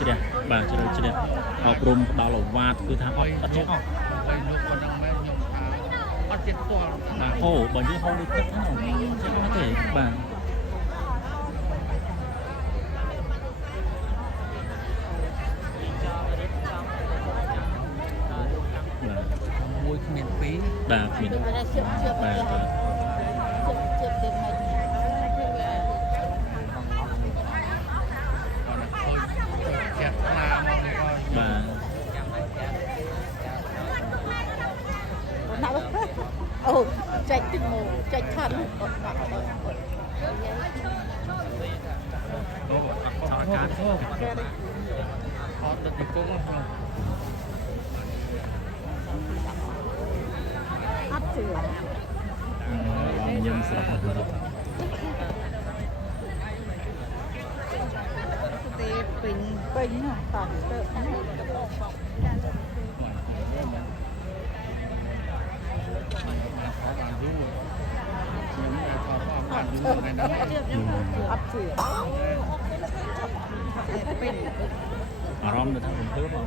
ជ្រះបាទជ្រៅជ្រះអប់រំដល់អាវ៉ាតគឺថាអត់ចេះអត់ ហើយលោកក៏នឹងមែនខ្ញុំថាអត់ចិត្តទាល់បាទហូរបើយើងហូរដូចទឹកហ្នឹងចេះអត់ទេបាទមួយគ្មានពីរបាទគ្មានបាទបាទអូចែកទឹកមកចែកខាត់អត់អត់ទៅទីគង់អត់ជឿញឹមស្រាប់ទេពេញណាតើទៅអត់ជឿអារម្មណ៍ទៅថាខ្ញុំធ្វើបង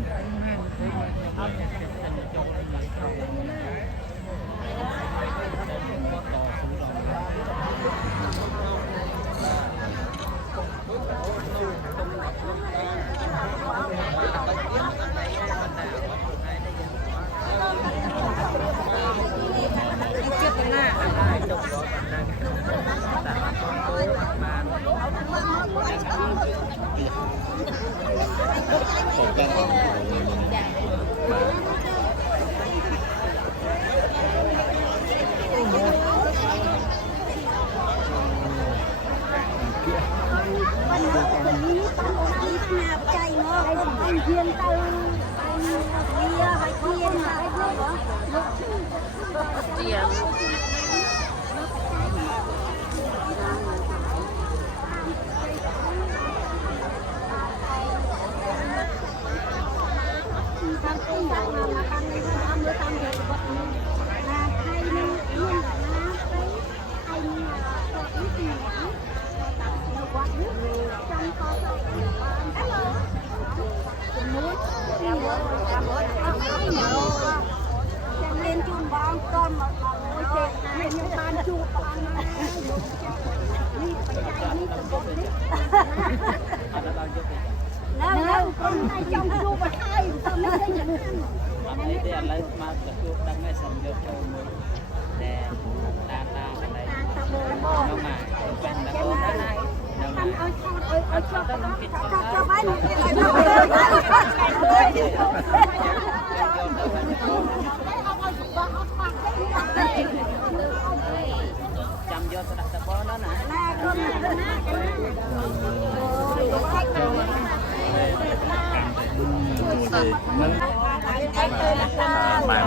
trong chuột và hai sao mới thấy nhận đây thì anh lấy mà cái chuột đang ngay sầm được rồi nè ta cái này nó mà quen là con cái này cho bái một cái chăm vô tôi đặt tập bó đó nè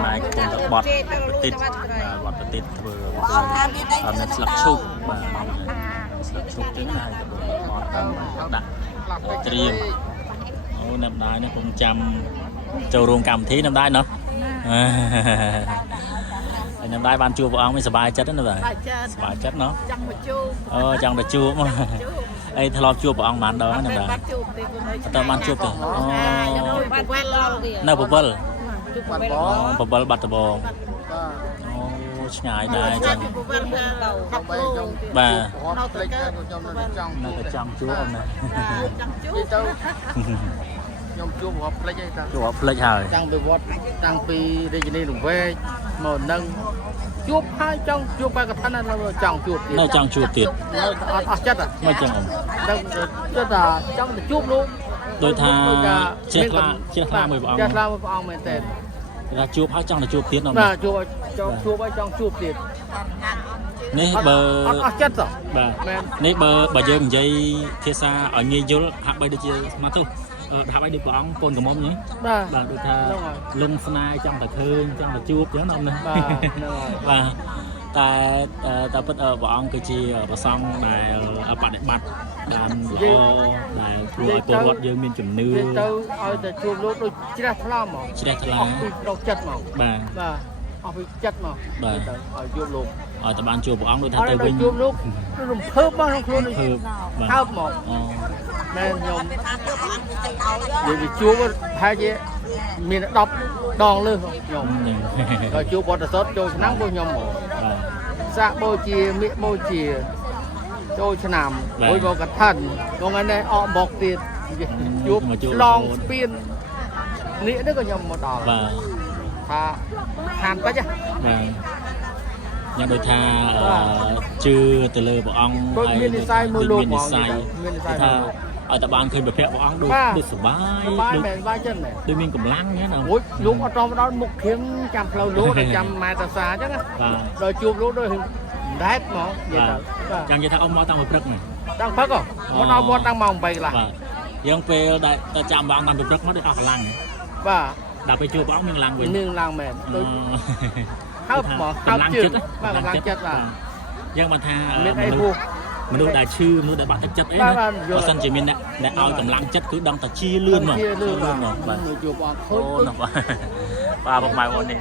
bài con bọt tít bọt tít vừa nên sập chụp và sập chụp tiếng này bọt đặt riêng năm nay nó cũng chăm châu ruộng cầm thí năm nay nữa năm nay ban chua vợ ông mới sờ bài chất đó rồi bài chất nó chẳng được chua mà ai thay lo chua vợ ông bán đó này là tao bán chua kìa nơi bubble bubble bát bò ngày đây chẳng bà nó cái trong chúa ông này nhom chua hộp lấy vậy ta chua hộp lấy hời tăng từ vót tăng pi đây này lủng về màu nâng chuột hai trong chuột ba cái thân này nó chẳng chuột tiệt nó chẳng chuột tiệt nó chất à mấy chẳng ông đang chất là trong là chuột luôn đôi tha chết la mười bọn ông mày tên là chuột hai trong là chuột tiệt nó là chuột trong chuột tiệt nấy bờ chất rồi bà nấy bờ dương dây phía xa ở ngay vô hạ bay được chưa mà tu hạ bay được bọn con của mông nhé bà đôi tha lưng snai trong là khơi trong là chuột giống ông này và ta bắt ở bọn cái chi ở xong này ở bạn để bắt đàn này của tôi hoạt dương miền chủng nưa tôi ở chuột lúc tôi chỉ là thlam mà chỉ là thlam đâu chất mà bà เอาไปจัดมาเอาจูบลูก แต่บ้านจูบบอกด้วย เอา ท่า ได้ เตยวิ่ง จูบลูกลูกเพิ่มบ้างลูกคน คือ เพิ่มหมดแม่ยมเดี๋ยวจูบไทยเจ๊มีดอกดองเลยยมก็จูบบอลสดจูบนั่งบนยมหมดสะโบจีมิโบจีโจชนามโอยบอกกับท่านตรงนั้นได้ออกบอกติดจูบลองสปินนี่นี่ก็ยมหมดดอกถ้าทานไปจ้ะยังโดยท่าชื่อเตลบอกองมินิไซถ้าแต่บ้านเคยแบบแพะบอกองดูสบายดูมีกำลังเนี้ยนะ ลูกเอาตอมđó một kiếm trăm lâu lúa để trăm mai ta xa chứ rồi chụp lúa rồi đát mà chẳng như thằng ông mau tăng một bậc này đang phất à món nào món đang mong bày là dân về đại ta chạm vào tăng một bậc mới được học lăng và đàoไปจูบông miếng lăng vậy miếng lăng mẹ hấp mà hấp chữ lăng chết là ยังมาทามนุษย์ได้ชื่อมนุษย์ได้บัตรจัดเองนะเพราะสันจิมินเนี่ยได้เอากำลังจัดคือดังแต่ชี้เลื่อนมาเลื่อนมาบ้านโอ้หนักว่าปลาบกไม้วันนี้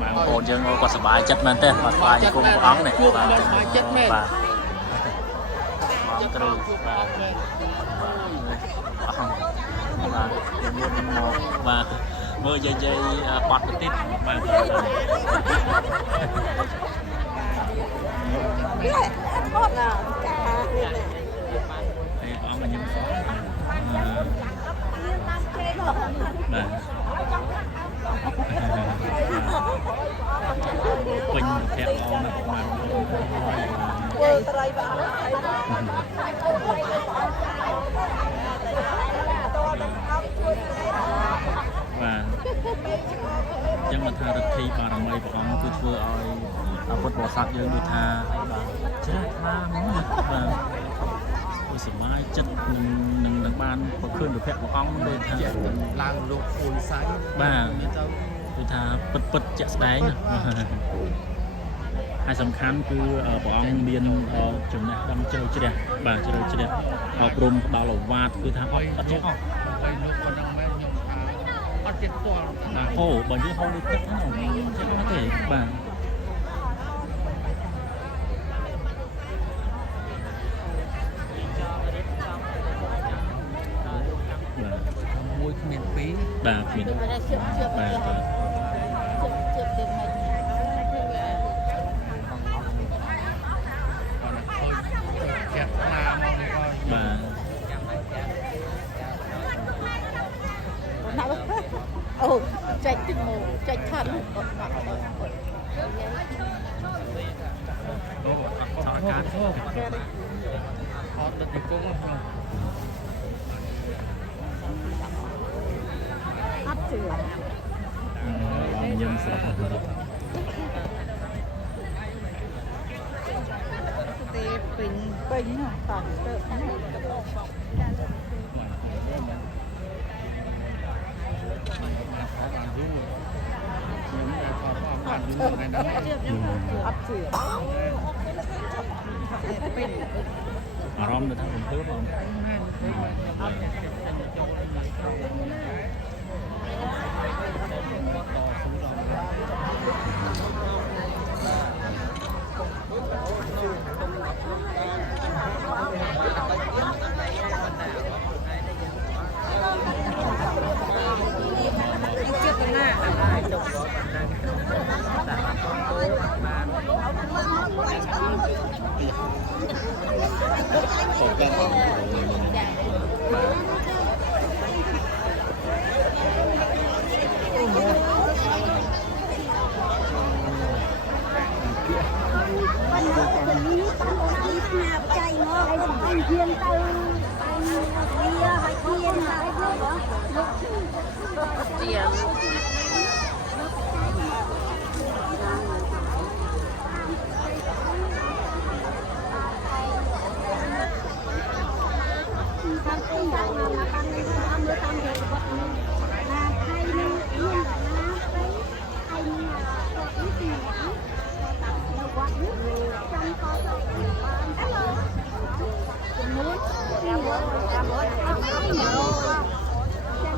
บางคนยังก็สบายจัดมันเต้ปลาไฟกุ้งอ้องเนี่ยปลาจัดแม่ปลาตรูปลาปลาเมื่อใหญ่ๆปัดติดมาไอ้ป้องมันยังซ้อนมาเป็นแพะออกมายังมาทารัทีบารมีของคือช่วยเอาพุทธบริษัทยังดูทาใช่ทามั้งแบบสมัยจัดหนึ่งบ้านพอขึ้นดูแพะของดูทาลางลูกปูนซ้ายบ้าดูทาปิดจะแสดงให้สำคัญคือปองเบียนจุดนี้ดำเจริญเจริญบ้าเจริญเจริญปรุงดาวหลวาดคือทาอัดเจ๊ออกโอ้บางทีเขาดูแค่นั้นใช่ไหมเจ๊บ้างมวยเมียนปีแบบเมียนแบบchạy tích mồ chạy thật nhân sự bình bình phản tự ấp chửa rom được thằng mình cướp không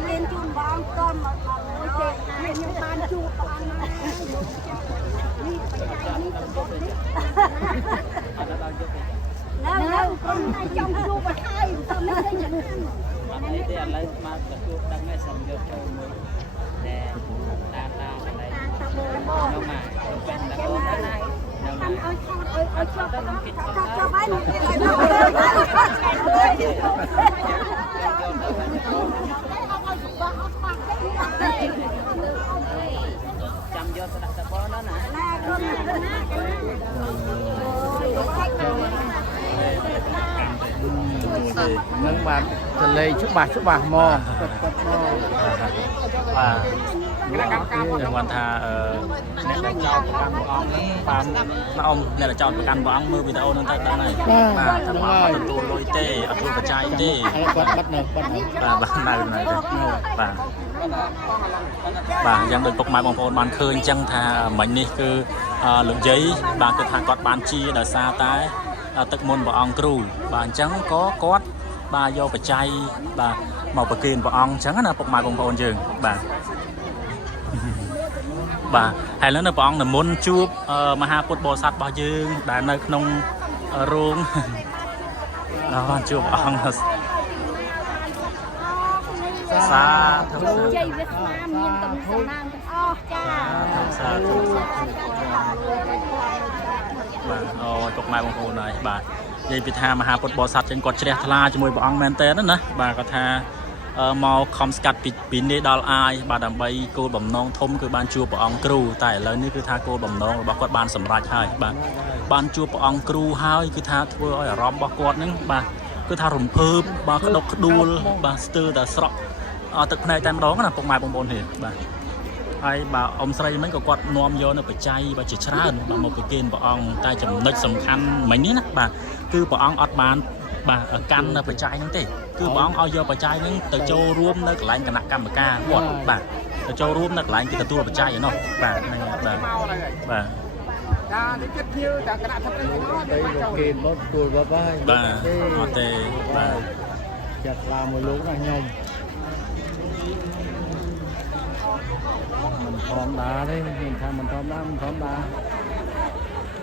lên แล้วคนในจอมดูมาไทยทำไม่ได้อย่างนั้น อันนี้ที่อะไรมาจะช่วยดังให้สัญญาโชว์มือแต่ตาอะไรน้องหมาเป็นนักร้องอะไรน้องหมาเอาชอบต้องปิดชอบไว้หนูเป็นอะไรบ้างจำยอดสลักตะโพนนั่นนะ នឹងបាទសលេងច្បាស់ច្បាស់ហ្មង បាទយើងគាត់ថាអ្នកដែលចោតប្រកាន់ព្រះអង្គហ្នឹងបានណាអ៊ំអ្នកដែលចោតប្រកាន់ព្រះអង្គមើលវីដេអូហ្នឹងទៅដឹងហើយបាទថាព្រះអង្គទទួលលុយទេអត់ទទួលបច្ច័យទេ គាត់បាត់នៅបាត់នៅ បាទបាទនៅទៅបាទបាទយ៉ាងដូចពុកម៉ែបងប្អូនបានឃើញអញ្ចឹងថាមិញនេះគឺលោកយាយបាទគាត់ថាគាត់បានជាដោយសារតែទឹកមុនព្រះអង្គគ្រូបាទអញ្ចឹងក៏គាត់បាទយកបច្ច័យបាទមកប្រគេនព្រះអង្គអញ្ចឹងណាពុកម៉ែបងប្អូនយើងបាទបាទហើយឥឡូវនៅព្រះអង្គនិមន្តជួបមហាពុទ្ធបរិស័ទរបស់យើងដែលនៅក្នុងរោងជួបព្រះអង្គសាធុ ជ័យវាស្នាមមានតំសំណាងទាំងអស់ចា សាធុបាទអូទុកម៉ែបងប្អូនហើយបាទនិយាយពីថាមហាពុទ្ធបរិស័ទចឹងគាត់ជ្រះថ្លាជាមួយព្រះអង្គមែនតើណាបាទគាត់ថាមកខំស្កាត់ពីនេះដល់អាយបាទដើម្បីគោលបំណងធំគឺបានជួបព្រះអង្គគ្រូតែឥឡូវនេះគឺថាគោលបំណងរបស់គាត់បានសម្រេចហើយបាទបានជួបព្រះអង្គគ្រូហើយគឺថាធ្វើឲ្យអារម្មណ៍របស់គាត់ហ្នឹងបាទគឺថារំភើបបាទក្តុកក្ដួលបាទស្ទើរតែស្រក់ទឹកភ្នែកតែម្ដងណាពុកម៉ែបងប្អូនទេបាទហើយបាទអ៊ំស្រីមិញក៏គាត់នាំយកនៅបច្ច័យបាទជាច្រើនបាទមកប្រគេនព្រះអង្គតែចំណុចសំខាន់មិញនេះណាបាទគឺព្រះអង្គអត់បានបាទកាន់នៅបច្ច័យហ្នឹងទេគឺព្រះអង្គឲ្យយកបច្ច័យហ្នឹងទៅចូលរួមនៅកន្លែងគណៈកម្មការវត្តបាទទៅចូលរួមនៅកន្លែងគេទទួលបច្ច័យឯណោះបាទហ្នឹងបាទបាទ តានេះគិតភៀវតាគណៈធិបតីទៅគេមកទួលបបាយ បាទអត់ទេបាទ ចាត់ឡាមួយលោកណាខ្ញុំមិនធម្មតាទេខ្ញុំថាមិនធម្មតាមិនធម្មតា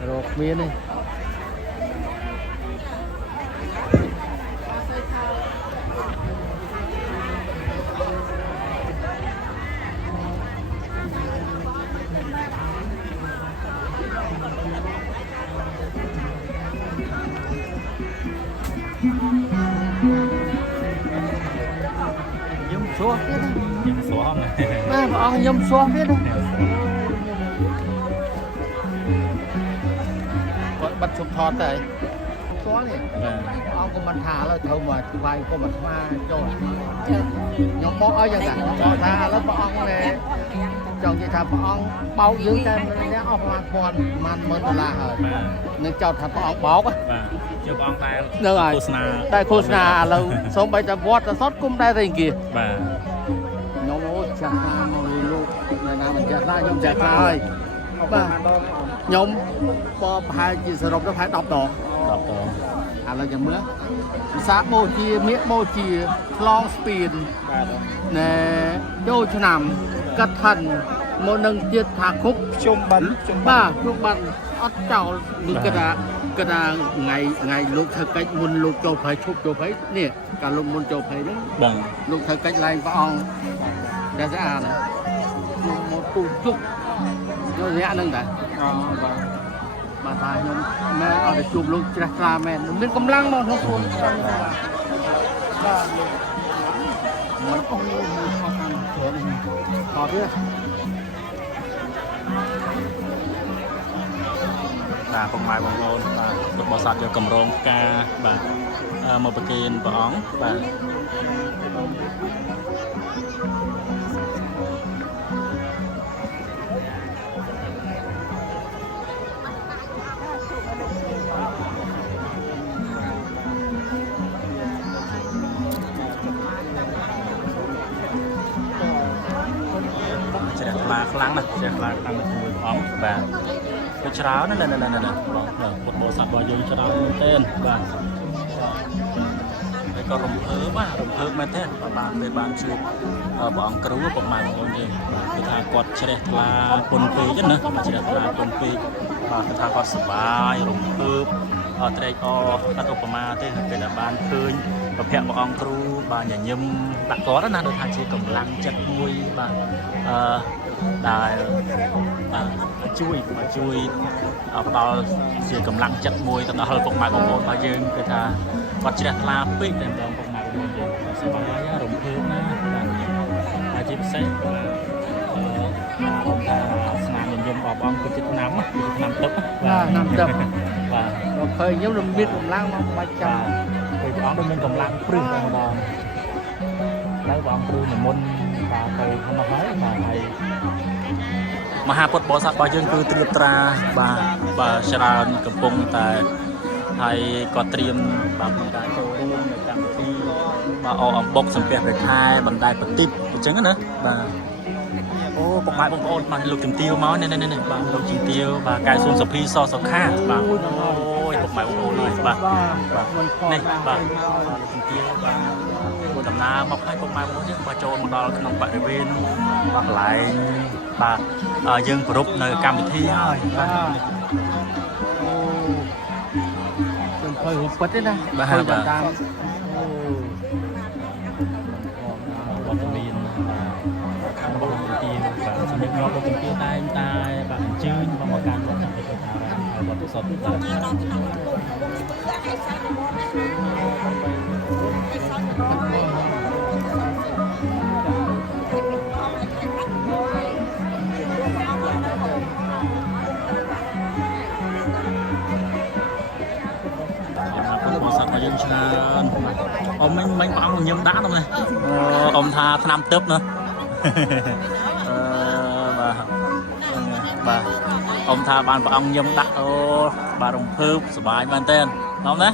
រកមានទេ ខ្ញុំសួរទៀតខ្ញុំសួរហ្នឹង បាទព្រះអង្គខ្ញុំសួរទៀតគាត់បាត់ជប់ថតតែសួរនេះអង្គក៏មិនថាឥឡូវត្រូវមកថ្វាយក៏មិនថ្វាចូលខ្ញុំបោកឲ្យយ៉ាងណាខ្ញុំថាឥឡូវព្រះអង្គនេះចង់និយាយថាព្រះអង្គបោកយើងតែម្នាក់អស់ប្រហែល$10,000ហើយនឹងចោទថាព្រះអង្គបោក បាទជួបព្រះអង្គតែ នឹងហើយ ឃោសនា តែឃោសនាឥឡូវសូម្បីតែវត្តសតគុំដែរទេគី បាទ ខ្ញុំអូចាស់ណាមកលោកនៅណាមិនចាស់ណាខ្ញុំចាស់ណាហើយបាទខ្ញុំបបប្រហែលជាសរុបទៅប្រហែល10 ដង 10 ដង ឥឡូវចាំមើលវិសាបូជាមៀកបូជាខ្លងស្ពានណែចូលឆ្នាំកាត់ឋិនមកនឹងទៀតថាគ្រប់ជុំបិណ្ឌបាទជុំបិណ្ឌអត់ចោលគឺគេថាថ្ងៃលោកធ្វើកិច្ចមុនលោកចូលព្រៃឈប់ចូលព្រៃនេះកាលលោកមុនចូលព្រៃហ្នឹង បង លោកធ្វើកិច្ចឡើងព្រះអង្គដែលស្អាតមកទូជុកយករយៈហ្នឹងដែរបាទថាខ្ញុំមែនអត់ទៅជួបលោកជ្រះថ្លាមែនមានកម្លាំងមកក្នុងខ្លួនបាទមិនអស់ខ្លួនខកទៀត បាទពុកម៉ែបងប្អូនបាទលោកបរិស័ទយកកម្រងផ្កាបាទមកប្រគេនព្រះអង្គបាទជ្រះថ្លាខ្លាំងណាស់ជ្រះថ្លាខ្លាំងណាស់ជាមួយព្រះអង្គបាទ វាច្រើនណាស់បងពុទ្ធបរិស័ទរបស់យើងច្រើនមែនទែនបាទហើយ ក៏រំភើបមែនទេបានពេលបានជួបបងអង្គគ្រូពុកម៉ែបងប្អូនយើងគឺថាគាត់ជ្រះថ្លាគុណពេកណាជ្រះថ្លាគុណពេកបាទគឺថាគាត់សប្បាយរំភើបត្រេកអរអត់ឧបមាទេពេលដែលបានឃើញប្រភពព្រះអង្គគ្រូបាទញញឹមដាក់គាត់ណាដូចថាជាកម្លាំងចិត្តមួយបាទដែលជួយផ្ដល់ជាកម្លាំងចិត្តមួយទៅដល់ពុកម៉ែបងប្អូនរបស់យើងគឺថាគាត់ជ្រះថ្លាពេកតែម្ដងពុកម៉ែបងប្អូនយើងសប្បាយរំភើបណាបាទជាពិសេសអង្គថាស្នាមញញឹមរបស់ព្រះអង្គគឺជាឆ្នាំទឹកបាទឆ្នាំទឹកបាទឃើញខ្ញុំរំលឹកកម្លាំងមកបាច់ចាំពេលព្រះអង្គដូចមានកម្លាំងព្រឹសតែម្ដងហើយព្រះអង្គគ្រូនិមន្តបាទទៅក្នុងហើយបាទហើយមហាពុទ្ធបរិស័ទរបស់យើងគឺត្រៀបត្រាបាទច្រើនកំពុងតែហើយក៏ត្រៀមបាទក្នុងការចូលរួមនៅកម្មវិធីបាទអអំបុកសំពះព្រះខែបណ្ដែតប្រទីបអញ្ចឹងណាបាទអូពុកម៉ែបងប្អូនបានលោកជំទាវមកនេះបាទលោកជំទាវបាទកែសួនសុភីសសុខាបាទអូយពុកម៉ែបងប្អូនហើយបាទនេះបាទលោកជំទាវបាទធ្វើដំណើរមកឲ្យពុកម៉ែបងប្អូនយើងបាទចូលមកដល់ក្នុងបរិវេណបាទកន្លែងបាទយើងប្រពនៅកម្មវិធីហើយបាទអូខ្ញុំឃើញរូបពិតទេណាបាទតាមវត្តមានរបស់លោកទាវបាទសម្រាប់លោកទាវតែងតែបាទអញ្ជើញមកកាន់វត្តសម្បត្តិអារាមហើយវត្តសុទ្ធយើងច្រើនអមមិញព្រះអង្គញឹមដាក់នោះណាអមថាឆ្នាំទឹកណាបាទអមថាបានព្រះអង្គញឹមដាក់អូបាទរំភើបសប្បាយមែនតើណាណា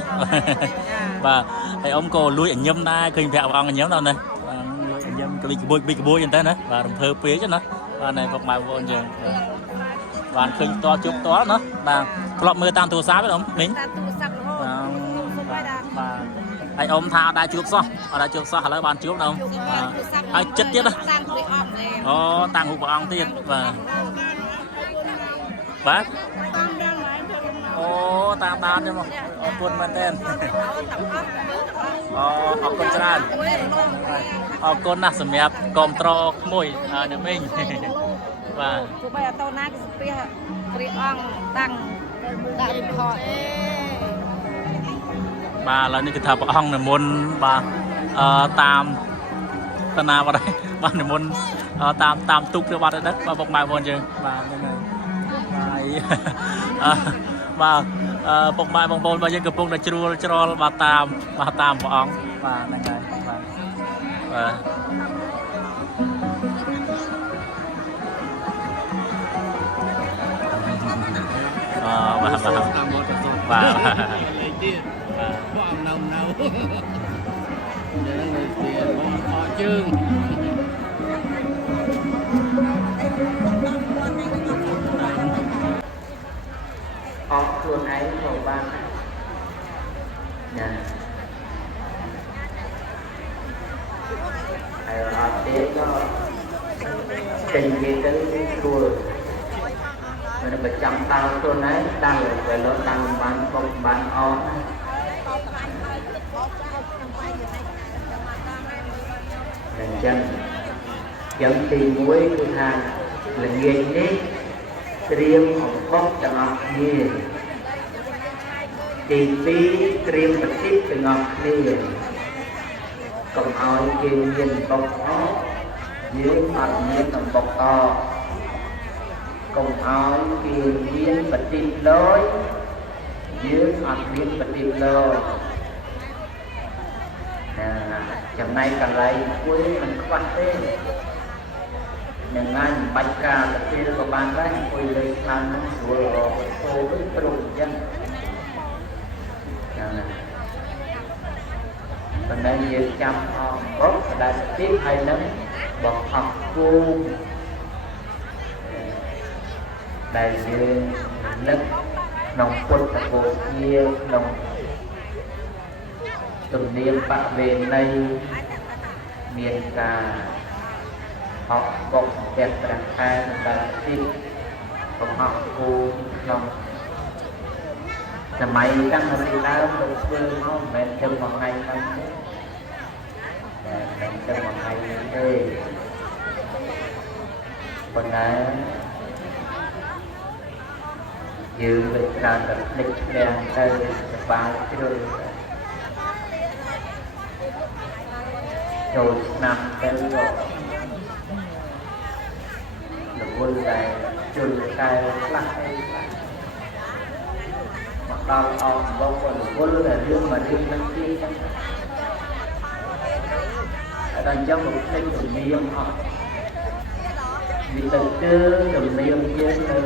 បាទហើយអមក៏លួចញឹមដែរឃើញព្រះអង្គញឹមណាបាទលួចញឹមក្បួយអញ្ចឹងណាបាទរំភើបពេកណាបាទនៅពុកម៉ែបងប្អូនយើងបានឃើញផ្ទាល់ជួបផ្ទាល់ណាបាទធ្លាប់មើលតាមទូរស័ព្ទទេអមមិញតាមទូរស័ព្ទរហូតបាទហើយអ៊ំថាអត់ដែរជួបសោះឥឡូវបានជួបដល់ហើយចិត្តទៀតតាំងព្រះអង្គអូតាំងរូបព្រះអង្គទៀតបាទអូតាមដានចឹងមកអរគុណមែនទែនអូអរគុណច្រើនអរគុណណាស់សម្រាប់គ្រប់ត្រក្មួយអ្នកមីងបាទទោះបីអត់តណាគេសុភះព្រះអង្គតាំងដាក់រីផតបាទឥឡូវនេះគឺថាព្រះអង្គនិមន្តបាទតាមតាណាបាត់ហើយបាទនិមន្តតាមទូកទៅបាត់ហើយបាទពុកម៉ែបងប្អូនយើងបាទហ្នឹងហើយបាទពុកម៉ែបងប្អូនរបស់យើងកំពុងតែជ្រួលច្រល់បាទតាមព្រះអង្គបាទហ្នឹងហើយបាទបាទបងនៅយ៉ាងនេះវាបងខកជើងអត់ខ្លួនឯងក៏បានណាហើយអត់ទៀតក៏ចេញគេទៅស្រួលមិនប្រចាំតាមខ្លួនឯងតាំងទៅលើតាំងបានបុកបានអស់អញ្ចឹងយ៉ាងទី1គឺថាល្ងាចនេះត្រៀមអំបុកទាំងអស់គ្នាទី2ត្រៀមប្រតិបទាំងអស់គ្នាកុំឲ្យគេមានបុកអស់យើងអត់មានអំបុកអស់កុំឲ្យគេមានប្រតិបឡើយយើងអត់មានប្រតិបឡើយចំណែកកន្លែងគួយមិនខ្វះទេនឹងងាយបាច់ការទៅពេលក៏បានដែរគួយលើខាងហ្នឹងស្រួលអូវិញគ្រប់អញ្ចឹងបណ្ដៃយើងចាំអស់បុកបណ្ដៃស្ទីបហើយនឹងបងអស់គូដែលយើងនឹកក្នុងពុទ្ធពរជាក្នុង ទំនៀមបវេណីមានការហោះបុកទាំងប្រាក់ខែដល់ទីកំហុសគូក្នុងសម័យតាំងពីដើមទៅធ្វើមកមិនមែនទៅមួយថ្ងៃហ្នឹងទេមិនទៅមួយថ្ងៃនេះទេប៉ុន្តែយើងលើកឡើងទៅភ្លេចភ្លាំងទៅសប្បាយជ្រុលចូលឆ្នាំទៅរវល់តែជន់កែខ្លះអីមកដល់អស់បងក៏រវល់តែរឿងមករឿងនឹងទៀតចឹងតែដល់ចឹងមកភ្លេចទំនៀមអស់វាទៅគឺទំនៀមយើងនៅ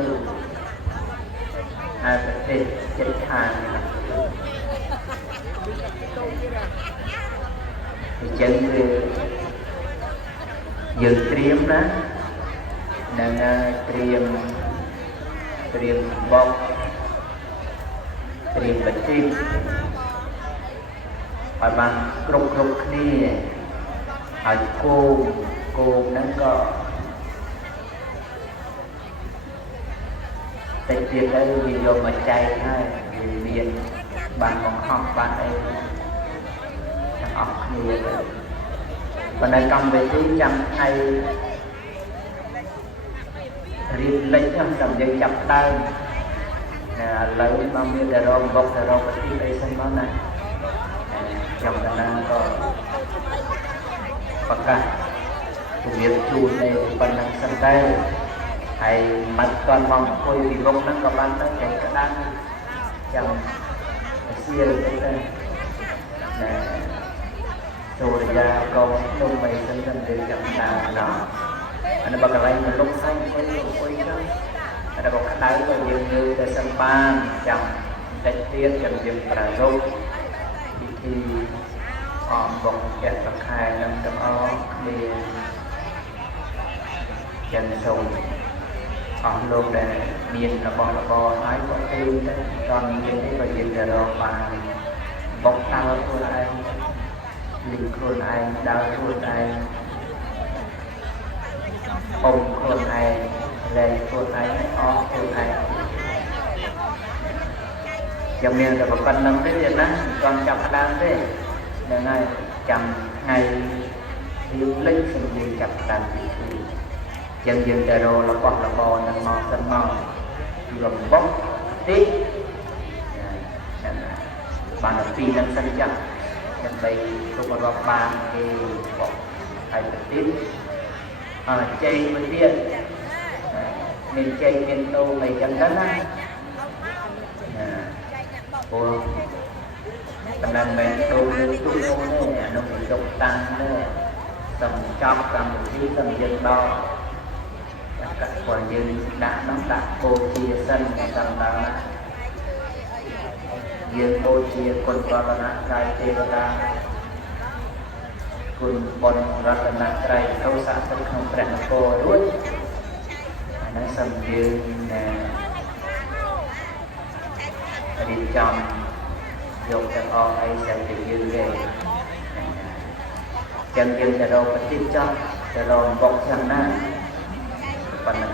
អាប្រទេសជិតខាងអញ្ចឹងគឺយើងត្រៀមណានឹងត្រៀមបោកត្រៀមបច្ចេកឲ្យបានគ្រប់គ្នាឲ្យគោមហ្នឹងក៏តែទៀតទៅវាយកមកចែកហើយវាមានបានបង្ហោះបានអីទាំងអស់គ្នាទៅប៉ុន្តែកម្មវិធីចាំថ្ងៃរៀបលេខហ្នឹងសម្រាប់យើងចាប់ដើមឥឡូវមកមានតែរងបុកតែរងប្រទីអីសិនមកណាចាំតាណាក៏ប្រកាសជំរាបជូននៅប៉ុណ្ណឹងសិនដែរហើយមិនទាន់មកអង្គុយពីមុខហ្នឹងក៏បានទៅចែកក្តារចាំសៀលទៅដែរចូលរយាក៏ក្នុងបីសិនទៅចាំដើមណោះអានេះបើកន្លែងមកលុកសាច់អង្គុយហ្នឹងតែបើក្តៅក៏យើងលើតែសិនបានចាំតិចទៀតចាំយើងប្រារព្ធពិធីអមបុកចាក់ប្រខែនឹងទាំងអស់គ្នាចិនសូមអស់លោកដែលមានរបស់របរហើយក៏ត្រៀមទៅដល់មាននេះក៏យើងទៅរកបានបុកដើរខ្លួនឯងលីងខ្លួនឯងដើរខ្លួនឯងអុំខ្លួនឯងលែងខ្លួនឯងអស់ខ្លួនឯងចាំមានតែប៉ុណ្្នឹងទេទៀតណាមិនទាន់ចាប់ដើមទេហ្នឹងហើយចាំថ្ងៃរៀបលេខសម្រាប់ចាប់ដើមពីចឹងយើងទៅរករបស់របរនឹងមកសិនមករំបុកតិចបានពីនឹងសិនចាស់ដើម្បីគ្រប់រាប់បានគេបុកហើយទៅទៀតចេញមួយទៀតមានចេញមានតូអីចឹងទៅណាព្រោះតំណែងមែនតូនឹងទូនោះអានោះជុកតាំងនោះសំចប់កម្មវិធីទៅយើងដល់កាត់គាត់យើងដាក់នោះដាក់បូជាសិនតាមដល់យើងបូជាគុណបរណកាយទេវតាគុណបុណ្យរតនត្រ័យទៅស័ក្តិសិទ្ធិក្នុងព្រះនគររួចអានេះសំយើងរៀបចំយកទាំងអស់អីសិនទៅយើងទេចឹងយើងទៅរកប្រតិចចោះទៅរកបុកចឹងណាប៉ុណ្ណឹង